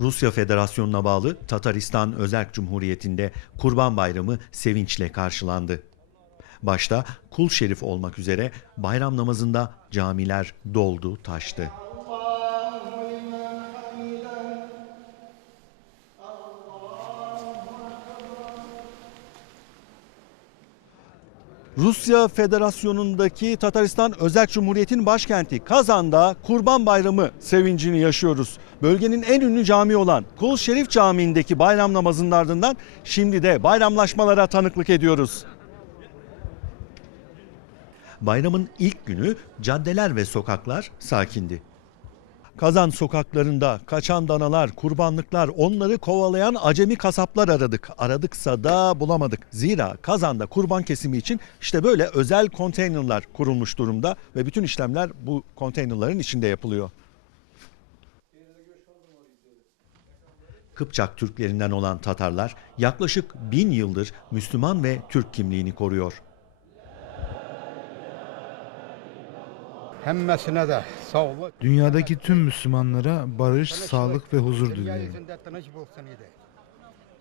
Rusya Federasyonu'na bağlı Tataristan Özerk Cumhuriyeti'nde Kurban Bayramı sevinçle karşılandı. Başta Kul Şerif olmak üzere bayram namazında camiler doldu taştı. Rusya Federasyonu'ndaki Tataristan Özerk Cumhuriyeti'nin başkenti Kazan'da Kurban Bayramı sevincini yaşıyoruz. Bölgenin en ünlü cami olan Kul Şerif Camii'ndeki bayram namazının ardından şimdi de bayramlaşmalara tanıklık ediyoruz. Bayramın ilk günü caddeler ve sokaklar sakindi. Kazan sokaklarında kaçan danalar, kurbanlıklar, onları kovalayan acemi kasaplar aradık. Aradıksa da bulamadık. Zira Kazan'da kurban kesimi için işte böyle özel konteynerlar kurulmuş durumda ve bütün işlemler bu konteynerların içinde yapılıyor. Kıpçak Türklerinden olan Tatarlar yaklaşık bin yıldır Müslüman ve Türk kimliğini koruyor. Hemmesine de sağlık. Dünyadaki tüm Müslümanlara barış, sağlık ve huzur diliyorum.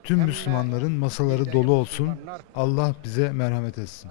Tüm Müslümanların masaları dolu olsun. Allah bize merhamet etsin.